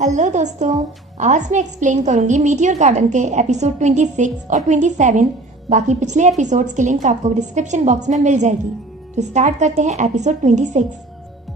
Hello दोस्तों, आज मैं एक्सप्लेन करूंगी मीटियोर गार्डन के एपिसोड 26 और 27। बाकी पिछले एपिसोड्स की लिंक आपको डिस्क्रिप्शन बॉक्स में मिल जाएगी। तो स्टार्ट करते हैं एपिसोड 26।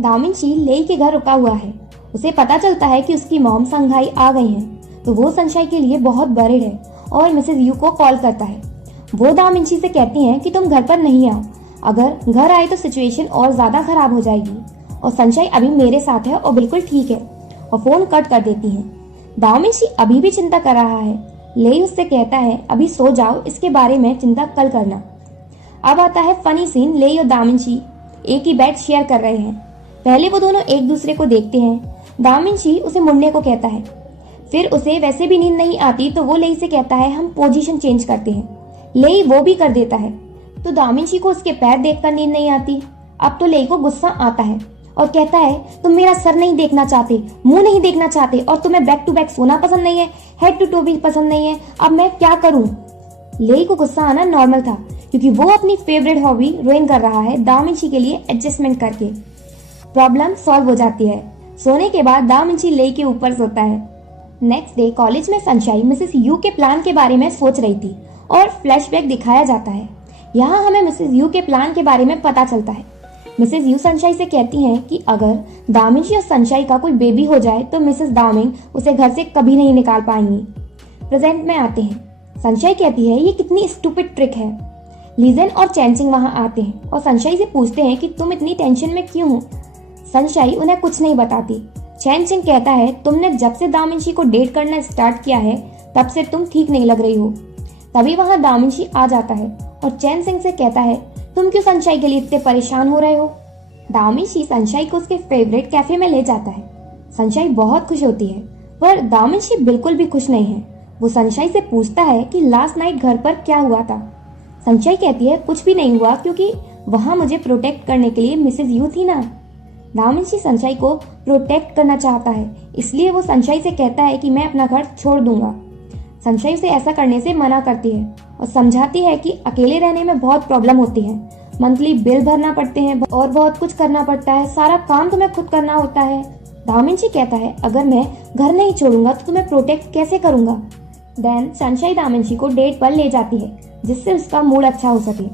दामिंची लेई के घर रुका हुआ है। उसे पता चलता है कि उसकी मॉम संघाई आ गई हैं, तो वो सनशाई के लिए बहुत वरीड है और मिसेज यू को कॉल करता है। वो दामिंची से कहती हैं कि तुम घर पर नहीं आओ, अगर घर आए तो सिचुएशन और ज्यादा खराब हो जाएगी और सनशाई अभी मेरे साथ है और बिल्कुल ठीक है, और फोन कट कर देती हैं। दामिंची अभी भी चिंता कर रहा है। लेई उससे कहता है अभी सो जाओ, इसके बारे में चिंता कल करना। अब आता है फनी सीन। लेई और दामिंची एक ही बेड शेयर कर रहे हैं। पहले वो दोनों एक दूसरे को देखते हैं। दामिंची उसे मुड़ने को कहता है, फिर उसे वैसे भी नींद नहीं आती तो वो लेई से कहता है हम पोजीशन चेंज करते हैं। लेई वो भी कर देता है, तो दामिंची को उसके पैर देखकर नींद नहीं आती। अब तो लेई को गुस्सा आता है और कहता है तुम मेरा सर नहीं देखना चाहते, मुंह नहीं देखना चाहते, और तुम्हें बैक टू बैक सोना पसंद नहीं है, हेड टू टो भी पसंद नहीं है, अब मैं क्या करूं। लेई को गुस्सा आना नॉर्मल था, क्योंकि वो अपनी फेवरेट हॉबी रुइन कर रहा है दामिंची के लिए एडजस्टमेंट करके। प्रॉब्लम सॉल्व हो जाती है। सोने के बाद दामिंची लेई के ऊपर सोता है। नेक्स्ट डे कॉलेज में सनशाई मिसेस यू के प्लान के बारे में सोच रही थी और फ्लैशबैक दिखाया जाता है। यहाँ हमें मिसेस यू के प्लान के बारे में पता चलता है। मिसेस यू सनशाई से कहती हैं कि अगर दामिंची और सनशाई का कोई बेबी हो जाए तो मिसेस दामिंग उसे घर से कभी नहीं निकाल पाएंगी। प्रेजेंट में आते हैं। सनशाई कहती है ये कितनी स्टूपिड ट्रिक है। लीजेन और चैनसिंग वहां आते हैं और सनशाई से पूछते हैं कि तुम इतनी टेंशन में क्यों हो। सनशाई उन्हें कुछ नहीं बताती। चैनसिंग कहता है तुमने जब से दामिंची को डेट करना स्टार्ट किया है तब से तुम ठीक नहीं लग रही हो। तभी वहां दामिंची आ जाता है और चैनसिंग से कहता है तुम क्यों सनशाई के लिए इतने परेशान हो रहे हो। दामिंची सनशाई को उसके फेवरेट कैफे में ले जाता है। सनशाई बहुत खुश होती है, पर दामिंची बिल्कुल भी खुश नहीं है। वो सनशाई से पूछता है कि लास्ट नाइट घर पर क्या हुआ था। सनशाई कहती है कुछ भी नहीं हुआ, क्योंकि वहां मुझे प्रोटेक्ट करने के लिए मिसेज यू थी ना। दामिंची सनशाई को प्रोटेक्ट करना चाहता है, इसलिए वो सनशाई से कहता है कि मैं अपना घर छोड़ दूंगा। सनशाई उसे ऐसा करने से मना करती है और समझाती है कि अकेले रहने में बहुत प्रॉब्लम होती है, मंथली बिल भरना पड़ते हैं और बहुत कुछ करना पड़ता है, सारा काम तुम्हें खुद करना होता है। दामिंची कहता है अगर मैं घर नहीं छोड़ूंगा तो तुम्हें प्रोटेक्ट कैसे करूंगा। देन सनशाई दामिंची को डेट पर ले जाती है, जिससे उसका मूड अच्छा हो सके।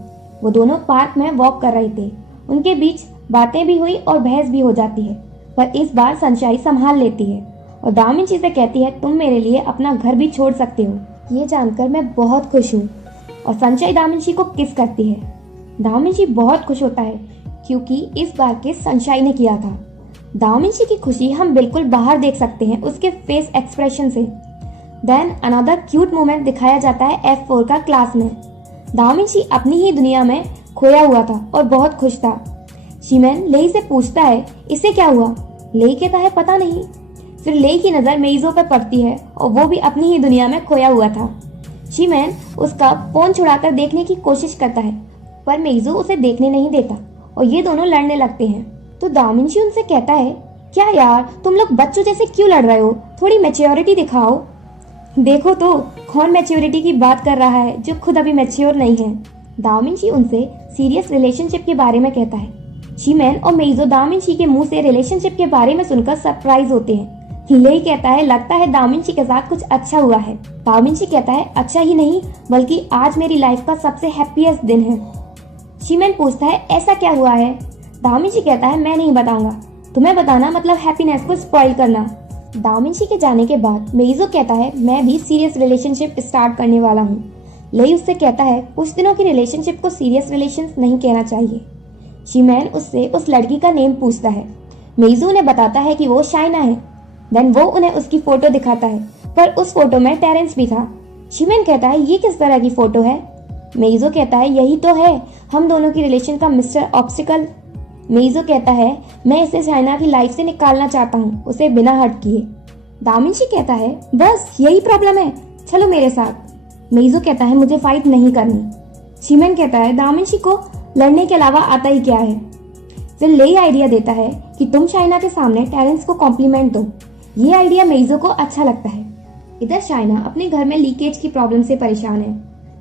वो दोनों पार्क में वॉक कर रहे थे। उनके बीच बातें भी हुई और बहस भी हो जाती है, पर इस बार सनशाई संभाल लेती है और दामिंची से कहती है तुम मेरे लिए अपना घर भी छोड़ सकते हो। ये जानकर मैं बहुत खुश हूँ। और सनशाई दामिंची को किस करती है। दामिंची बहुत खुश होता है, क्योंकि इस बार किस सनशाई ने किया था। दामिंची की खुशी हम बिल्कुल बाहर देख सकते हैं उसके फेस एक्सप्रेशन से। देन अनदर क्यूट मोमेंट दिखाया जाता है F4 का क्लास में। दामिंची अपनी ही दुनिया में खोया हुआ था और बहुत खुश था। शिमेन लेई से पूछता है इसे क्या हुआ। लेई कहता है पता नहीं। फिर लेई की नजर मेइजो पर पड़ती है और वो भी अपनी ही दुनिया में खोया हुआ था। शिमेन उसका फोन छुड़ाकर देखने की कोशिश करता है, पर मेइजो उसे देखने नहीं देता और ये दोनों लड़ने लगते हैं। तो दामिंची उनसे कहता है क्या यार तुम लोग बच्चों जैसे क्यों लड़ रहे हो, थोड़ी मैच्योरिटी दिखाओ। देखो तो कौन मैच्योरिटी की बात कर रहा है जो खुद अभी मैच्योर नहीं है। दामिंची उनसे सीरियस रिलेशनशिप के बारे में कहता है। शिमेन और मेइजो दामिंची के मुंह से रिलेशनशिप के बारे में सुनकर सरप्राइज होते हैं। लेई कहता है लगता है दामिंची के साथ कुछ अच्छा हुआ है। दामिंची कहता है अच्छा ही नहीं बल्कि आज मेरी लाइफ का सबसे हैप्पीएस्ट दिन है। शिमेन पूछता है ऐसा क्या हुआ है। दामिंची कहता है मैं नहीं बताऊंगा, तुम्हें बताना मतलब हैप्पीनेस को स्पॉइल करना। दामिंची के जाने के बाद मेइजो कहता है मैं भी सीरियस रिलेशनशिप स्टार्ट करने वाला हूँ। लेई उससे कहता है कुछ दिनों की रिलेशनशिप को सीरियस रिलेशन नहीं कहना चाहिए। शिमेन उससे उस लड़की का नेम पूछता है। मेइजो उन्हें बताता है कि वो शाइना है। देन वो उन्हें उसकी फोटो दिखाता है, पर उस फोटो में टेरेंस भी था। शिमेन कहता है ये किस तरह की फोटो है। मेइजो कहता है यही तो है हम दोनों की रिलेशन का मिस्टर ऑब्स्टिकल। मेइजो कहता है मैं इसे शाइना की लाइफ से निकालना चाहता हूँ, उसे बिना हर्ट किए। दामिंची कहता है बस यही प्रॉब्लम है, चलो मेरे साथ। मेइजो कहता है मुझे फाइट नहीं करनी। शिमेन कहता है दामिंची को लड़ने के अलावा आता ही क्या है। फिर लेई आइडिया देता है कि तुम शाइना के सामने टेरेंस को कॉम्प्लीमेंट दो। ये आइडिया मेइजो को अच्छा लगता है। इधर शाइना अपने घर में लीकेज की प्रॉब्लम से परेशान है।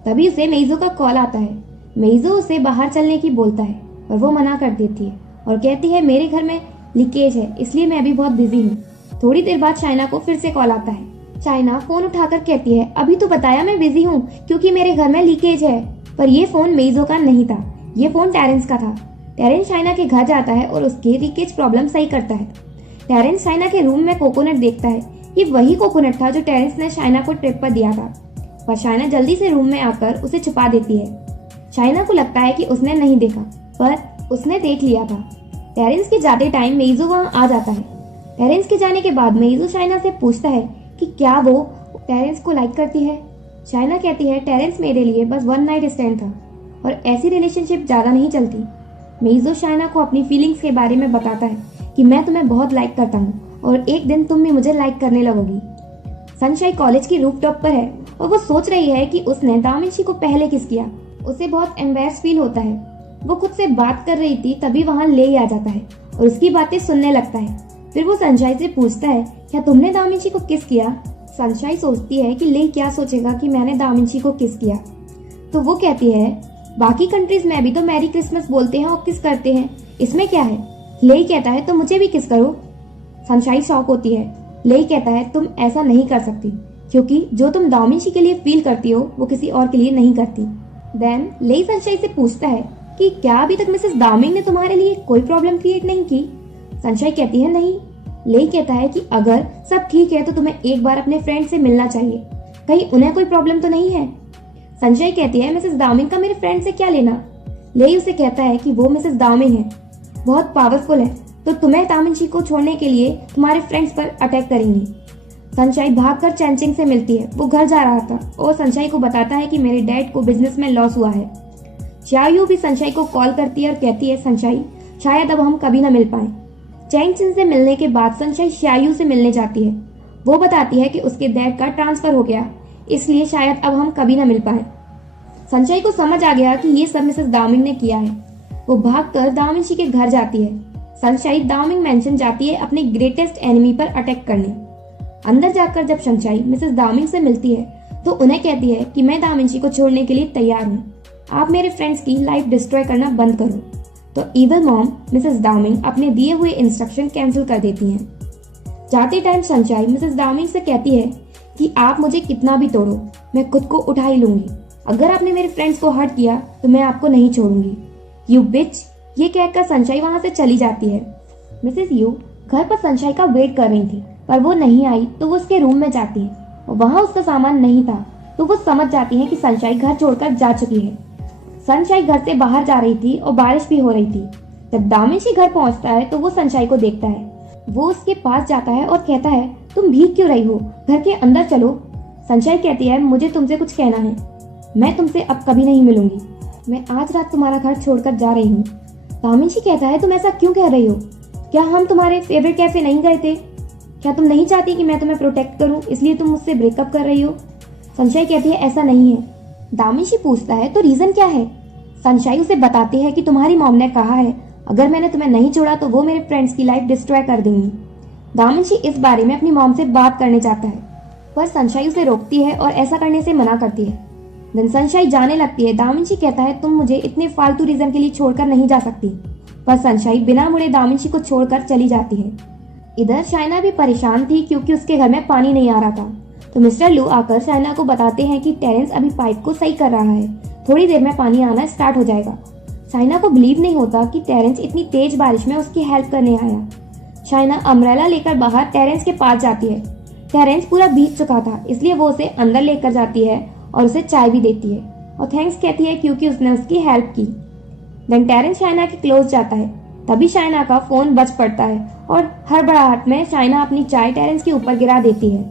तभी उसे मेइजो का कॉल आता है। मेइजो उसे बाहर चलने की बोलता है और वो मना कर देती है और कहती है मेरे घर में लीकेज है इसलिए मैं अभी बहुत बिजी हूँ। थोड़ी देर बाद चाइना को फिर से कॉल आता है। चाइना फोन उठाकर कहती है, अभी तो बताया मैं बिजी हूँ क्योंकि मेरे घर में लीकेज है। पर ये फोन मेइजो का नहीं था, ये फोन टेरेंस का था। टेरेंस चाइना के घर जाता है और उसकी लीकेज प्रॉब्लम सही करता है। टेरेंस चाइना के रूम में कोकोनट देखता है। ये वही कोकोनट था जो टेरेंस ने चाइना को ट्रिप पर दिया था, पर चाइना जल्दी से रूम में आकर उसे छुपा देती है। चाइना को लगता है कि उसने नहीं देखा, पर उसने देख लिया था। टेरेंस के जाते टाइम मेइजो वहाँ आ जाता है। टेरेंस के जाने के बाद मेइजो चाइना से पूछता है कि क्या वो टेरेंस को लाइक करती है। चाइना कहती है, टेरेंस मेरे लिए बस वन नाइट स्टैंड था और ऐसी रिलेशनशिप ज्यादा नहीं चलती। मेइजो चाइना को अपनी फीलिंग्स के बारे में बताता है कि मैं तुम्हें बहुत लाइक करता हूँ और एक दिन तुम भी मुझे लाइक करने लगोगी। सनशाइन कॉलेज की रूफटॉप पर है और वो सोच रही है कि उसने दामिंशी को पहले किस किया। उसे बहुत एम्बैरेस फील होता है। वो खुद से बात कर रही थी तभी वहाँ ले आ जाता है और उसकी बातें सुनने लगता है। फिर वो सनशाइन से पूछता है, क्या तुमने दामिंशी को किस किया? सनशाइन सोचती है कि ले क्या सोचेगा कि मैंने दामिंशी को किस किया। तो वो कहती है, बाकी कंट्रीज में भी तो मैरी क्रिसमस बोलते हैं और किस करते हैं, इसमें क्या है? ले कहता है, तो मुझे भी किस करो। सनशाइन शॉक होती है। ले कहता है, तुम ऐसा नहीं कर सकती क्योंकि जो तुम दामिंशी के लिए फील करती हो वो किसी और के लिए नहीं करती। देन ले सनशाइन से पूछता है कि क्या अभी तक मिसेस दामिंग ने तुम्हारे लिए कोई प्रॉब्लम क्रिएट नहीं की? सनशाइन कहती है, नहीं। ले कहता है कि अगर सब ठीक है तो तुम्हें एक बार अपने फ्रेंड से मिलना चाहिए, कहीं उन्हें कोई प्रॉब्लम तो नहीं है। सनशाइन कहती है, मिसेस दामिंग का मेरे फ्रेंड से क्या लेना? ले उसे कहता है कि वो मिसेस दामिंग है, बहुत पावरफुल है, तो तुम्हें दामिंशी को छोड़ने के लिए तुम्हारे फ्रेंड्स पर अटैक करेंगी। सनशाइन भागकर चैनचिंग से मिलती है। वो घर जा रहा था और सनशाइन को बताता है कि मेरे डैड को बिजनेस में लॉस हुआ है। चायू भी सनशाइन को कॉल करती है और कहती है, सनशाइन शायद अब हम कभी ना मिल पाए। चैनचिंग से मिलने के बाद सनशाइन चायू से मिलने जाती है। वो बताती है कि उसके डैड का ट्रांसफर हो गया, इसलिए शायद अब हम कभी ना मिल पाए। सनशाइन को समझ आ गया कि ये सब मिसेस दामिंग ने किया है। वो भागकर दामिंशी के घर जाती है। सनशाइन दामिंग मेंशन जाती है अपने ग्रेटेस्ट एनिमी पर अटैक करने। अंदर जाकर जब सनशाइन मिसेस दामिंग से मिलती है तो उन्हें कहती है कि मैं दामिंशी को छोड़ने के लिए तैयार हूँ, आप मेरे फ्रेंड्स की लाइफ डिस्ट्रॉय करना बंद करो। तो इविल मॉम मिसेस दामिंग अपने दिए हुए इंस्ट्रक्शन कैंसिल कर देती हैं। जाते टाइम सनशाइन मिसेस दामिंग से कहती है कि आप मुझे कितना भी तोड़ो, मैं खुद को उठा ही लूंगी। अगर आपने मेरे फ्रेंड्स को हर्ट किया तो मैं आपको नहीं छोड़ूंगी। यू बिच, ये कहकर सनशाइन वहां से चली जाती है। मिसेस यू घर पर सनशाइन का वेट कर रही थी, पर वो नहीं आई तो वो उसके रूम में जाती है और वहां उसका सामान नहीं था, तो वो समझ जाती है कि सनशाइन घर छोड़कर जा चुकी है। सनशाइन घर से बाहर जा रही थी और बारिश भी हो रही थी। जब दामिंशी घर पहुंचता है तो वो सनशाइन को देखता है। वो उसके पास जाता है और कहता है, तुम भीग क्यों रही हो, घर के अंदर चलो। सनशाइन कहती है, मुझे तुमसे कुछ कहना है, मैं तुमसे अब कभी नहीं मिलूंगी, मैं आज रात तुम्हारा घर छोड़कर जा रही हूँ। दामिंशी कहता है, तुम ऐसा क्यों कह रही हो? क्या हम तुम्हारे फेवरेट कैफे नहीं गए थे? क्या तुम नहीं चाहती कि मैं तुम्हें प्रोटेक्ट करूं, इसलिए तुम मुझसे ब्रेकअप कर रही हो? सनशाइन कहती है, ऐसा नहीं है। दामिंशी पूछता है, तो रीजन क्या है? सनशाइन उसे बताती है कि तुम्हारी मॉम ने कहा है अगर मैंने तुम्हें नहीं छोड़ा तो वो मेरे फ्रेंड्स की लाइफ डिस्ट्रॉय कर देंगी। दामिंशी इस बारे में अपनी मॉम से बात करने चाहता है, पर सनशाइन उसे रोकती है और ऐसा करने से मना करती है। देन सनशाइन जाने लगती है। दामिंशी कहता है, तुम मुझे इतने फालतू रीजन के लिए छोड़कर नहीं जा सकती, पर सनशाइन बिना मुड़े दामिंशी को छोड़कर चली जाती है। इधर शाइना भी परेशान थी क्योंकि उसके घर में पानी नहीं आ रहा था, तो मिस्टर लू आकर शाइना को बताते हैं कि टेरेंस अभी पाइप को सही कर रहा है, थोड़ी देर में पानी आना स्टार्ट हो जाएगा। शाइना को बिलीव नहीं होता कि टेरेंस इतनी तेज बारिश में उसकी हेल्प करने आया। शाइना अम्ब्रेला लेकर बाहर टेरेंस के पास जाती है। टेरेंस पूरा भीग चुका था, इसलिए वो उसे अंदर लेकर जाती है और उसे चाय भी देती है और थैंक्स कहती है क्योंकि उसने उसकी हेल्प की। देन टेरेंस शाइना के क्लोज जाता है। तभी शाइना का फोन बज पड़ता है और हड़बड़ाहट में शाइना अपनी चाय टेरेंस के ऊपर गिरा देती है।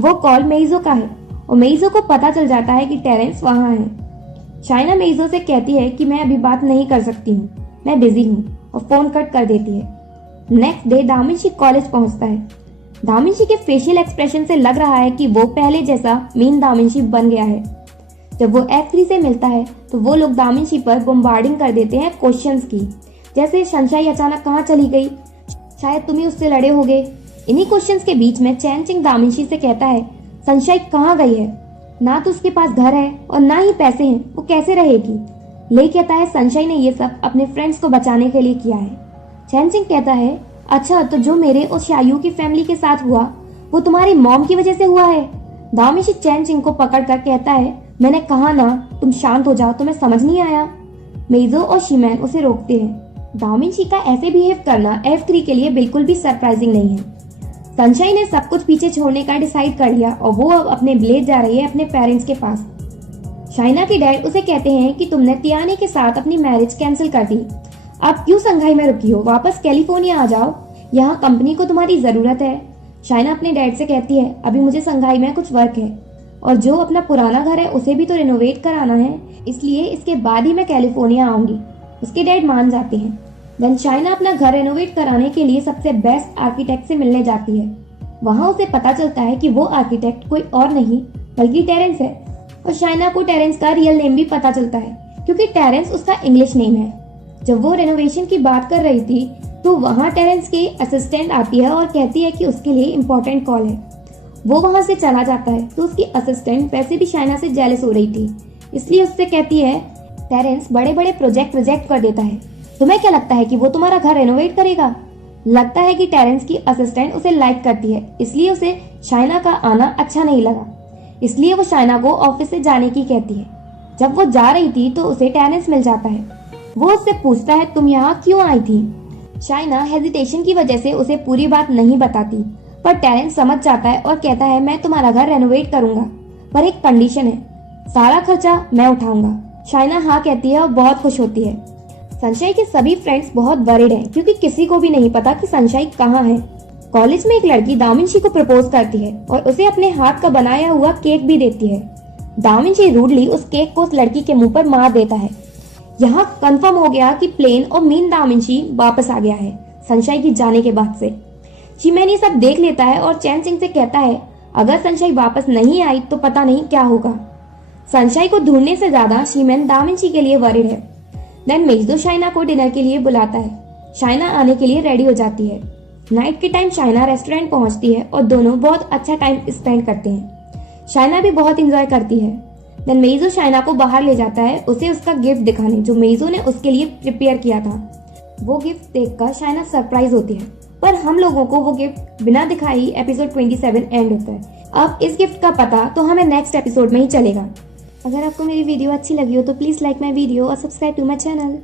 वो कॉल मेइजो का है और मेइजो को पता चल जाता है कि टेरेंस वहाँ है। शाइना मेइजो से कहती है कि मैं अभी बात नहीं कर सकती हूँ, मैं बिजी हूँ, और फोन कट कर देती है। नेक्स्ट डे दामिंशी कॉलेज पहुंचता है। दामिंशी के फेशियल एक्सप्रेशन से लग रहा है कि वो पहले जैसा मीन दामिंशी बन गया है। जब वो F3 से मिलता है तो वो लोग दामिंशी पर बम्बार्डिंग कर देते हैं क्वेश्चंस की, जैसे सनशाइन अचानक कहाँ चली गई, शायद तुम ही उससे लड़े होगे। इन्हीं क्वेश्चंस के बीच में चैनचिंग दामिंशी से कहता है, सनशाइन कहाँ गई है? ना तो उसके पास घर है और ना ही पैसे हैं, वो कैसे रहेगी? ले कहता है, सनशाइन ने ये सब अपने फ्रेंड्स को बचाने के लिए किया है। चैनचिंग कहता है, अच्छा, तो जो मेरे और शायू की फैमिली के साथ हुआ वो तुम्हारी मॉम की वजह से हुआ है? दामिशी चैन चिंग को पकड़कर कहता है, मैंने कहा ना तुम शांत हो जाओ, तुम्हें समझ नहीं आया? मेइजो और शीमैन उसे रोकते हैं। दामिशी का ऐसे बिहेव करना F3 के लिए बिल्कुल भी सरप्राइजिंग नहीं है। सनशाइन ने सब कुछ पीछे छोड़ने का डिसाइड कर लिया और वो अब अपने विलेज जा रही है अपने पेरेंट्स के पास। शाइना के डैड उसे कहते हैं कि तुमने तियाने के साथ अपनी मैरिज कैंसिल कर दी, अब क्यों संघाई में रुकी हो, वापस कैलिफोर्निया आ जाओ, यहाँ कंपनी को तुम्हारी जरूरत है। शाइना अपने डैड से कहती है, अभी मुझे संघाई में कुछ वर्क है और जो अपना पुराना घर है उसे भी तो रिनोवेट कराना है, इसलिए इसके बाद ही मैं कैलिफोर्निया आऊंगी। उसके डैड मान जाते हैं। देन शाइना अपना घर रेनोवेट कराने के लिए सबसे बेस्ट आर्किटेक्ट से मिलने जाती है। वहाँ उसे पता चलता है कि वो आर्किटेक्ट कोई और नहीं बल्कि टेरेंस है और शाइना को टेरेंस का रियल नेम भी पता चलता है क्योंकि टेरेंस उसका इंग्लिश नेम है। जब वो रेनोवेशन की बात कर रही थी तो वहाँ टेरेंस की असिस्टेंट आती है और कहती है कि उसके लिए इम्पोर्टेंट कॉल है। वो वहाँ से चला जाता है तो उसकी असिस्टेंट वैसे भी शाइना से जेलस हो रही थी, इसलिए उससे कहती है, टेरेंस बड़े बड़े प्रोजेक्ट रिजेक्ट कर देता है, तुम्हें क्या लगता है कि वो तुम्हारा घर रेनोवेट करेगा? लगता है कि टेरेंस की असिस्टेंट उसे लाइक करती है, इसलिए उसे शाइना का आना अच्छा नहीं लगा, इसलिए वो शाइना को ऑफिस से जाने की कहती है। जब वो जा रही थी तो उसे टेरेंस मिल जाता है। वो उससे पूछता है, तुम यहाँ क्यों आई थी? शाइना हेजिटेशन की वजह से उसे पूरी बात नहीं बताती, पर टेरेंस समझ जाता है और कहता है, मैं तुम्हारा घर रेनोवेट करूंगा, पर एक कंडीशन है, सारा खर्चा मैं उठाऊंगा। शाइना हाँ कहती है और बहुत खुश होती है। सनशाइन के सभी फ्रेंड्स बहुत वरीड हैं क्योंकि किसी को भी नहीं पता कि सनशाइन कहाँ है। कॉलेज में एक लड़की दामिशी को प्रपोज करती है और उसे अपने हाथ का बनाया हुआ केक भी देती है। दामिशी रूडली उस केक को उस लड़की के मुंह पर मार देता है। यहाँ कंफर्म हो गया कि प्लेन और मीन दामिशी वापस आ गया है सनशाइन की जाने के बाद से। शीमैन ये सब देख लेता है और चैन चिंग से कहता है, अगर सनशाइन वापस नहीं आई तो पता नहीं क्या होगा। सनशाइन को ढूंढने से ज्यादा शीमैन दामिशी के लिए वरीड है। देन मेइजो शाइना को डिनर के लिए बुलाता है। शाइना आने के लिए रेडी हो जाती है। नाइट के टाइम शाइना रेस्टोरेंट पहुंचती है और दोनों बहुत अच्छा टाइम स्पेंड करते हैं। शाइना भी बहुत एंजॉय करती है। देन मेइजो शाइना को बाहर ले जाता है उसे उसका गिफ्ट दिखाने जो मेइजो ने उसके लिए प्रिपेयर किया था। वो गिफ्ट देखकर शाइना सरप्राइज होती है, पर हम लोगों को वो गिफ्ट बिना दिखाई एपिसोड 27 एंड होता है। अब इस गिफ्ट का पता तो हमें नेक्स्ट एपिसोड में ही चलेगा। अगर आपको मेरी वीडियो अच्छी लगी हो तो प्लीज लाइक माई वीडियो और सब्सक्राइब टू माई चैनल।